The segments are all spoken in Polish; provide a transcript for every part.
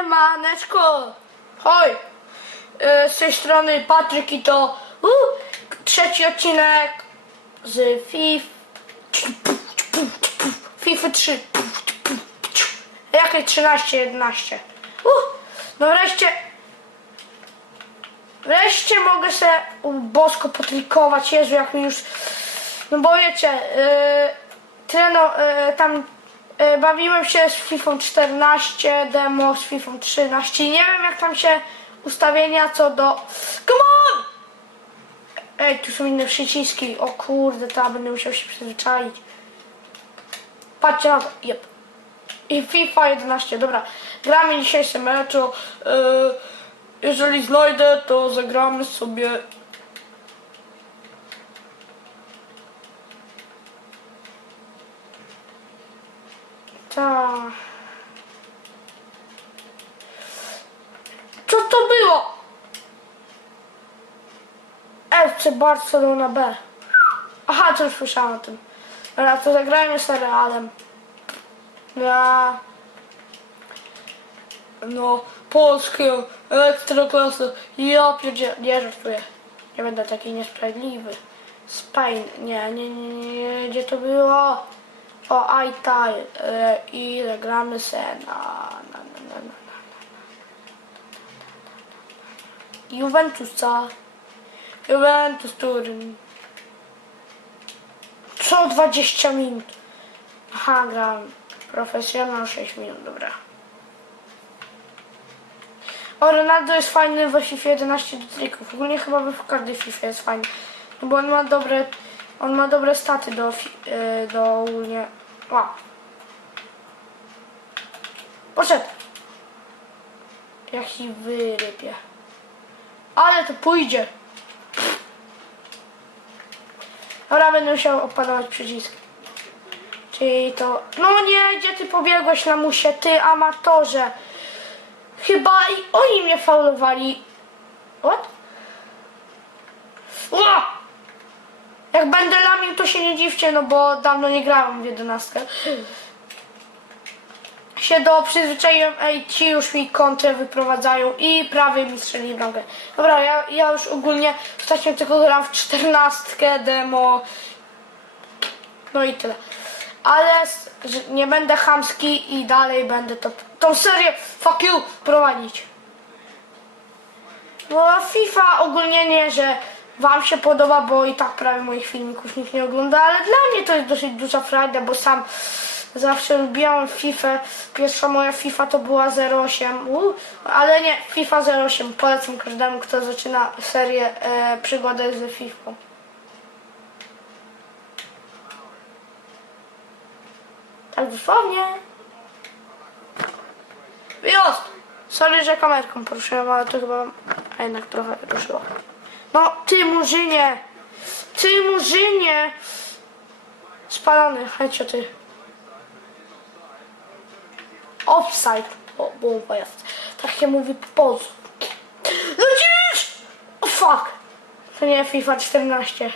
Siemaneczko! Hoj! E, Z tej strony Patryk i to uh, trzeci odcinek z FIF... FIFA 3. Jakie 13, 11. Uh, no wreszcie... Wreszcie mogę się u, bosko potrikować. Jezu, jak mi już... No bo wiecie, yy, treno, yy, tam bawiłem się z FIFA 14, demo z FIFA 13. Nie wiem jak tam się ustawienia co do... Come on! Ej, tu są inne przyciski. O kurde, to będę musiał się przyzwyczaić. Patrzcie na to. Jep. I FIFA 11, dobra. Gramy dzisiejszy meczu. Yy, jeżeli znajdę, to zagramy sobie. Ta. Co to było? FC Barcelona B. Aha, to już słyszałam o tym. Dobra, to zagrajmy z Realem. Ja. No, polskie, ekstraklasy. Ja pierdzie... Nie żartuję. Nie będę taki niesprawiedliwy. Spain. Nie, nie, nie, nie. Gdzie to było? O, Aitaj. E, I zagramy se na... na, na, na, na, na. Juventusa. Juventus Turyn. Co 20 minut? Aha, gram. Profesjonal 6 minut, dobra. O, Ronaldo jest fajny w FIFA 11 do trików. Ogólnie chyba w każdej FIFA jest fajny. No bo on ma dobre, on ma dobre staty do, yy, do ogólnie... Wow. Poszedł. Jaki wyrybie. Ale to pójdzie. Dobra, będę musiał opanować przycisk. Czyli to... No nie, gdzie ty pobiegłeś, lamusie? Ty, amatorze. Chyba i oni mnie faulowali. What? Ła! Jak będę lamił, to się nie dziwcie, no bo dawno nie grałem w jedenastkę. Się do przyzwyczaiłem, ej, ci już mi kontrę wyprowadzają i prawie mi strzeli bramkę. Dobra, ja, ja już ogólnie ostatnio tylko gram w czternastkę demo. No i tyle. Ale nie będę chamski i dalej będę to, tą serię fuck you prowadzić. No FIFA ogólnie nie, że wam się podoba, bo i tak prawie moich filmików nikt nie ogląda, ale dla mnie to jest dosyć duża frajda, bo sam zawsze lubiłem FIFA. Pierwsza moja FIFA to była 08, u, ale nie, FIFA 08. Polecam każdemu, kto zaczyna serię e, przygodę z FIFA. Tak dosłownie. Wyjazd! Sorry, że kamerką poruszyłem, ale to chyba a jednak trochę ruszyło. No, ty murzynie! Ty murzynie! Spalony, chodźcie ty. Offside. O, było pojazd. Tak się mówi po polsku. No dziś! O fuck! To nie FIFA 14.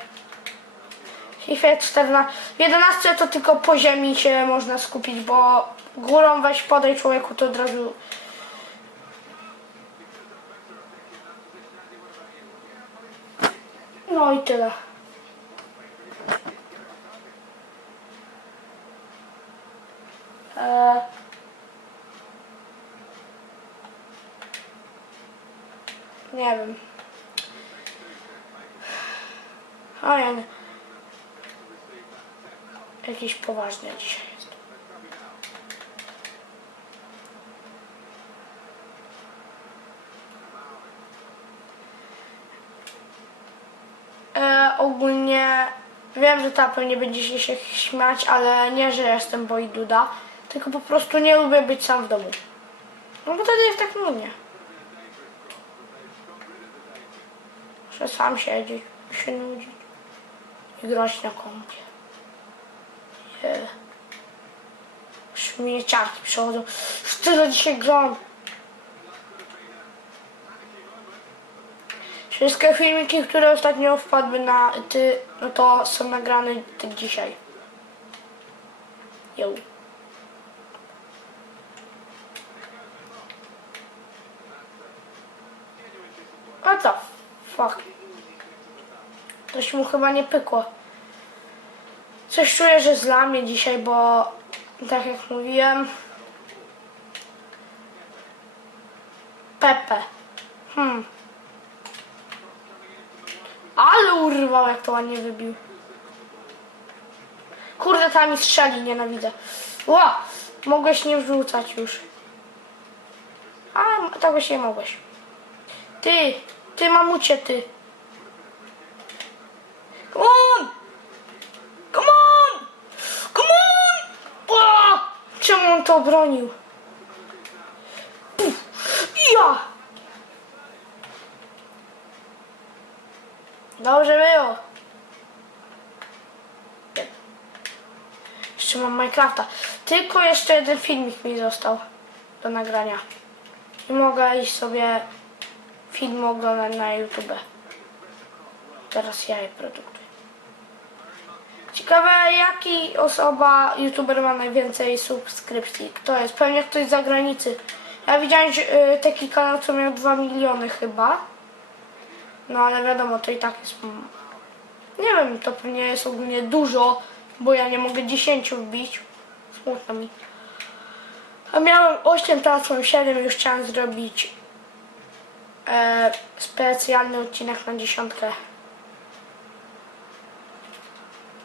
FIFA 14. W 11 to tylko po ziemi się można skupić, bo górą weź podaj człowieku to od razu. No i tyle. Eee. Nie wiem. A ja nie. Jakiś poważny dzisiaj jest. E, ogólnie wiem, że ta pewnie będzie się śmiać, ale nie, że jestem bojduda, tylko po prostu nie lubię być sam w domu. No bo wtedy jest tak nudnie. Muszę sam siedzieć, się nudzić i grać na kompie. Nie. Już mnie ciarki przychodzą. Już tyle dzisiaj gram. Wszystkie filmiki, które ostatnio wpadły na ty, no to są nagrane tak dzisiaj. Yo. A co? Fuck. To się mu chyba nie pykło. Coś czuję, że zlamię dzisiaj, bo tak jak mówiłem, ładnie wybił. Kurde, tam mi strzeli, nienawidzę. Ła! Mogłeś nie wrzucać już. A, tego się mogłeś. Ty, ty mamucie, ty. Come on! Come on! Come on! Ła! Czemu on to obronił? Puf. Ja! Dobrze było. Mam Minecrafta. Tylko jeszcze jeden filmik mi został do nagrania. I mogę iść sobie film oglądać na YouTube. Teraz ja je produkuję. Ciekawe, jaki osoba, youtuber ma najwięcej subskrypcji? Kto jest? Pewnie ktoś z zagranicy. Ja widziałem że, y, taki kanał, co miał 2 miliony chyba. No ale wiadomo, to i tak jest... mm, Nie wiem, to pewnie jest ogólnie dużo, bo ja nie mogę 10 wbić. Smutno mi. A miałem 8, teraz mam 7, już chciałem zrobić e, specjalny odcinek na dziesiątkę.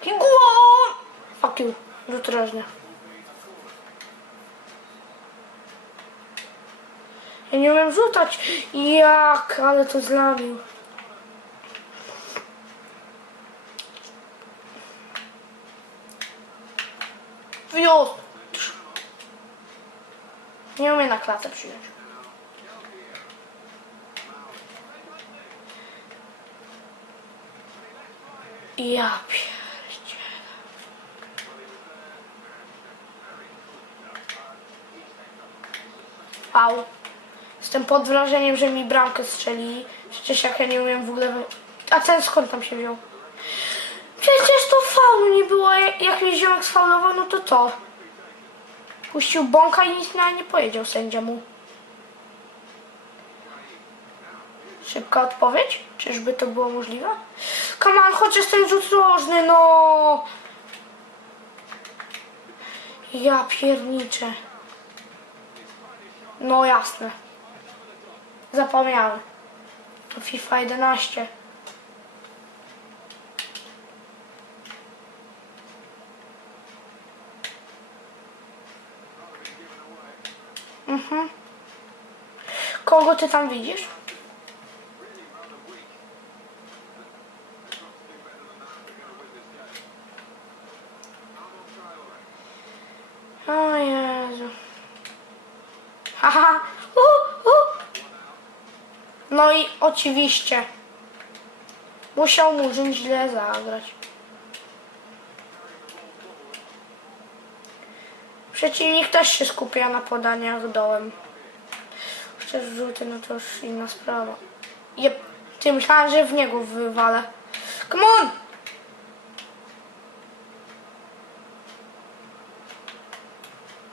Piguon! Fuck you, rzut rożny. Ja nie umiem rzucać. Jak, ale to zlamił. Wios! Nie umiem na klatę przyjąć. Ja pierdzielę. Au. Jestem pod wrażeniem, że mi bramkę strzeli. Przecież jak ja nie umiem w ogóle... A ten skąd tam się wziął? Przecież to faul nie było. Jak mnie ziomek sfaulował, no to to. Puścił bąka i nic na nie powiedział sędzia mu. Szybka odpowiedź? Czyżby to było możliwe? On, chociaż ten rzut rożny, no! Ja pierniczę. No jasne. Zapomniałem. To FIFA 11. Mhm. Kogo ty tam widzisz? O Jezu. Haha. Uh, uh. No i oczywiście. Musiał Murzyn źle zagrać. Przeciwnik też się skupia na podaniach dołem. Chociaż rzuty, no to już inna sprawa. Jep. Ty myślałem, że w niego wywalę. Come on!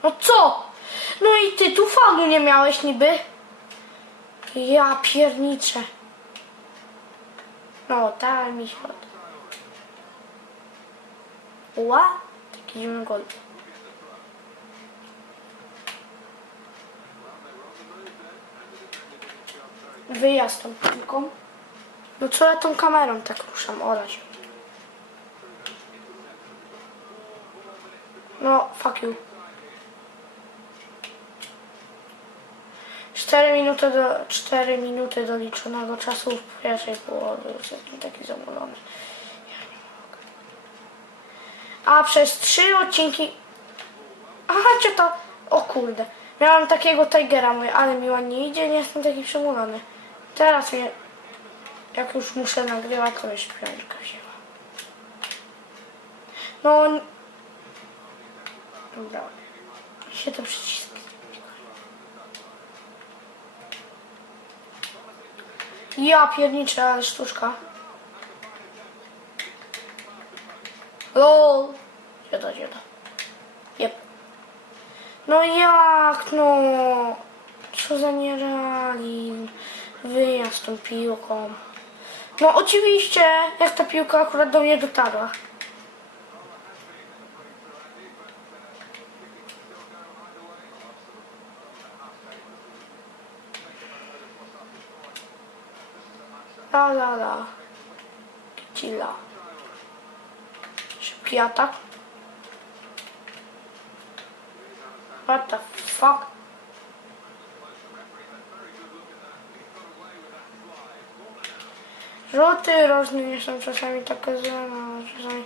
No co? No i ty tu faulu nie miałeś niby? Ja pierniczę. No, daj mi się. Ła? Taki zimny gol. Wyjazd tą piłką. No co ja tą kamerą tak ruszam? Olać. No, fuck you. 4 minuty do 4 minuty do liczonego czasu w pierwszej połowie jestem taki zamulony. Ja nie mogę. A przez 3 odcinki. Aha, czy to. O kurde. Miałam takiego Tigera, mówię, ale mi ładnie idzie, nie jestem taki przemulony. Teraz mnie. Jak już muszę nagrywać, to już piątka wzięła. No. Dobra. Się to przyciska. Ja pierniczę, ale sztuczka. LOL. Dziada, dziada. Jep. No jak no? Co za nierealizm. Wyjazd tą piłką. No oczywiście, jak ta piłka akurat do mnie dotarła. La la la. Cilla. Szybki atak. What the fuck? Rzuty różne są czasami takie złe, no czasami...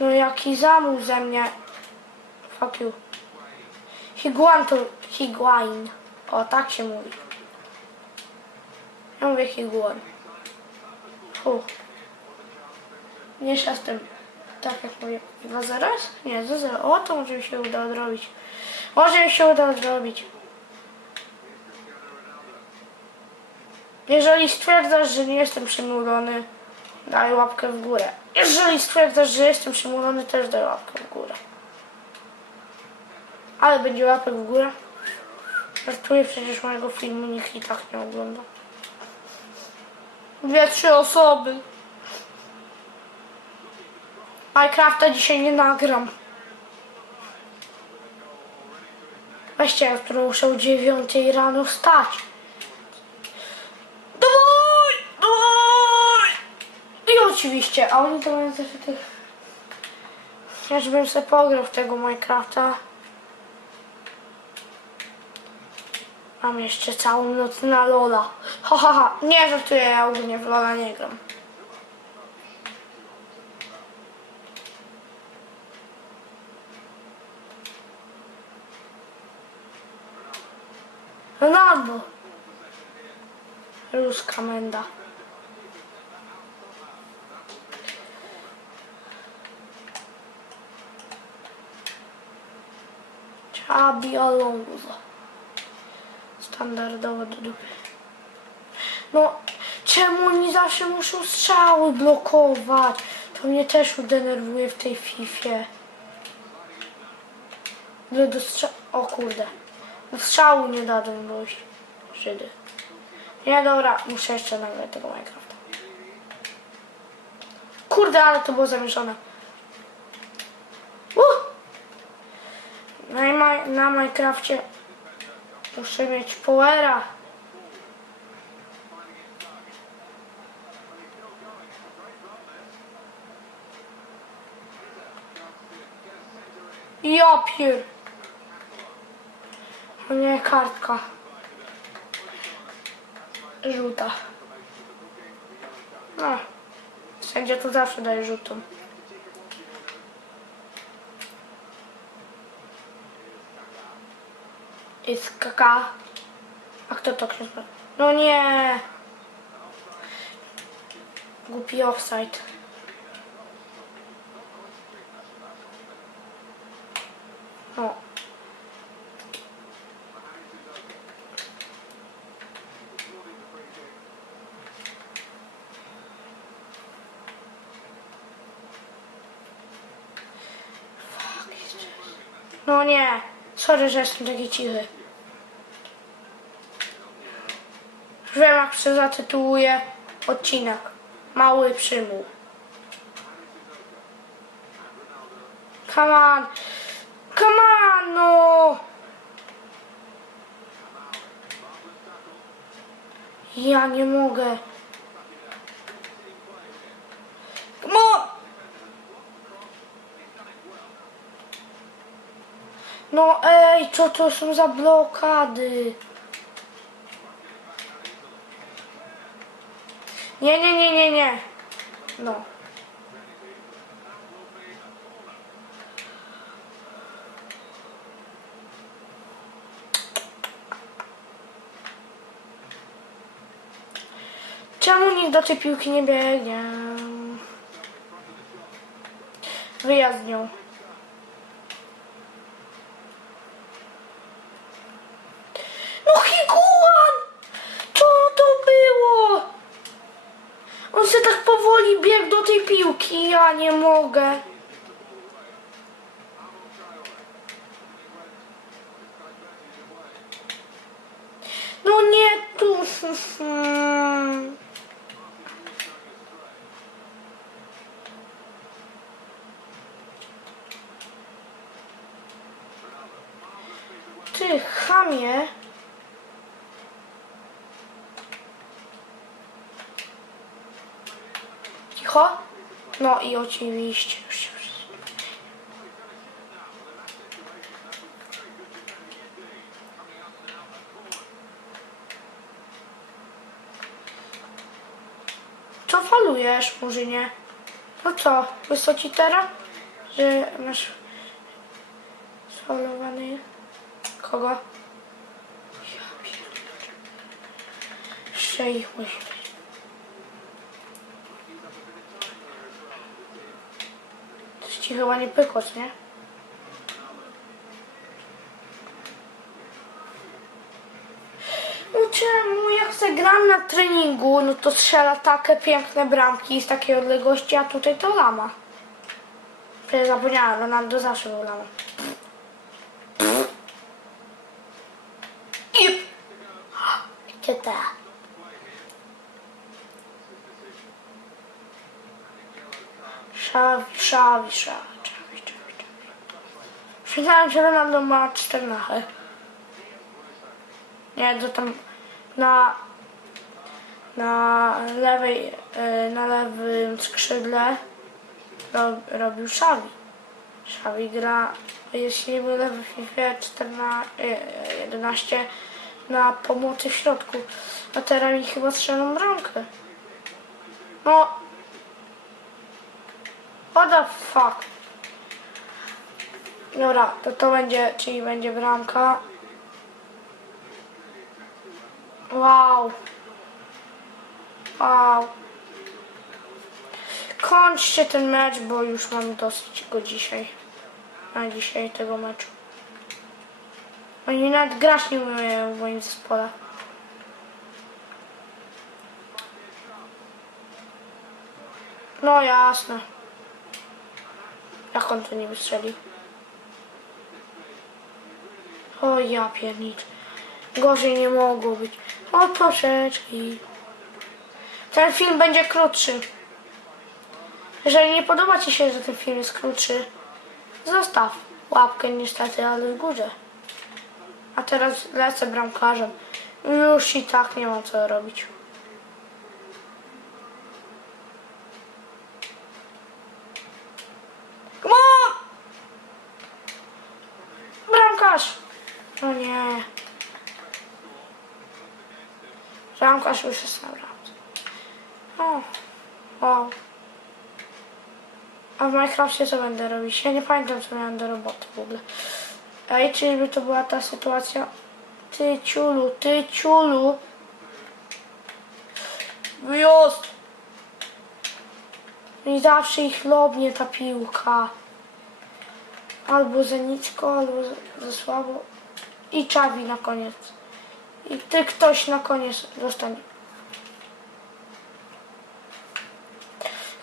No jaki zamół ze mnie. Fuck you. Higuan to higuain. O, tak się mówi. Ja mówię higuan. Fu. Nie z tym. Tak jak mówię. 2-0 jest? Nie, 2-0. O, to może mi się uda odrobić. Może mi się uda odrobić. Jeżeli stwierdzasz, że nie jestem przymulony, daj łapkę w górę. Jeżeli stwierdzasz, że jestem przymulony, też daj łapkę w górę. Ale będzie łapek w górę. Żartuję, przecież mojego filmu nikt i tak nie ogląda. Dwie, trzy osoby. Minecrafta dzisiaj nie nagram. Weźcie, jutro muszę o dziewiątej rano wstać. Oczywiście, a oni to mają zawsze tych... Ja żebym sobie pograł w tego Minecrafta. Mam jeszcze całą noc na Lola. Ha, ha, ha. Nie żartuję, ja ogólnie w Lola nie gram. Ronaldo. Ruska menda. Xabi Alonso. Standardowo do dupy. No, czemu oni zawsze muszą strzały blokować? To mnie też udenerwuje w tej Fifie. No do. O kurde. Do strzału nie dadzą dojść. Żydy. Nie, dobra, muszę jeszcze nagrać tego Minecrafta. Kurde, ale to było zamieszane. Uh! Na, Minecrafcie muszę mieć powera. Ja pier... O nie, kartka. Żółta. No. Sędzia tu zawsze daje żółtą. Jest kaka. A kto to ksiądz? No nie. Głupi offside. No nie. Sorry, że jestem taki cichy. Się zatytułuje odcinek. Mały przymuł. Come on. Come on, no. Ja nie mogę. Come on. No ej, co to są za blokady? Nie, nie, nie, nie, nie. No. Czemu nikt do tej piłki nie biegnie? Wyjazd nią. nie mogę. No nie tu. Ty chamie. No i oczywiście. Co falujesz, Murzynie? No co, wysoko ci teraz? Że masz sfalowany... Kogo? Ja pierdolę. Jeszcze ich musi być. Coś ci chyba nie pykło, co nie? No czemu? Jak se gram na treningu, no to strzela takie piękne bramki z takiej odległości, a tutaj to lama. Przecież zapomniałam, Ronaldo zawsze był lama. I... Gdzie te? Szawi, szawi, szawi. Myślałem, że Ronaldo ma 14. Nie, to tam na, na lewej, e, na lewym skrzydle rob, robił Szawi. Szawi gra, jeśli nie mylę, w FIFA 14, e, 11 na pomocy w środku. A teraz mi chyba strzelą bramkę. No. What the fuck? Dobra, to to będzie, czyli będzie bramka. Wow. Wow. Kończcie ten mecz, bo już mam dosyć go dzisiaj. Na dzisiaj tego meczu. Oni nawet grać nie umieją w moim zespole. No jasne. Jak on to nie wystrzeli? O ja piernicz. Gorzej nie mogło być. O troszeczki. Ten film będzie krótszy. Jeżeli nie podoba Ci się, że ten film jest krótszy, zostaw łapkę niestety, ale w górze. A teraz lecę bramkarzem. Już i tak nie mam co robić. Come on! Bramkarz! No nie. Bramkarz już bramce. O, wow. A w Minecrafcie co będę robić? Ja nie pamiętam co miałem do roboty w ogóle. Ej, czyżby to była ta sytuacja? Ty ciulu, ty ciulu. Wyjazd! I zawsze ich lobnie ta piłka. Albo za albo za słabo. I Czawi na koniec. I ty ktoś na koniec dostanie.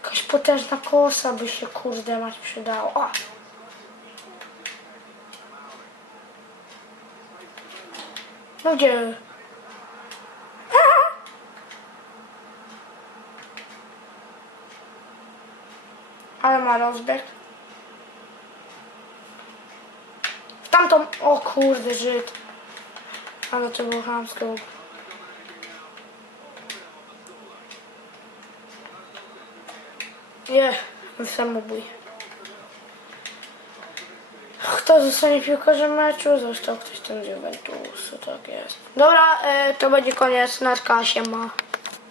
Jakaś potężna kosa by się kurde mać przydała. O! No gdzie? Ale ma rozbieg. W tamtą... O kurde, Żyd. Ale to było chamskie. Nie, samobój. Kto zostanie piłkarzem meczu? Został ktoś tam z Juventusu, tak jest. Dobra, e, to będzie koniec. Narka się ma.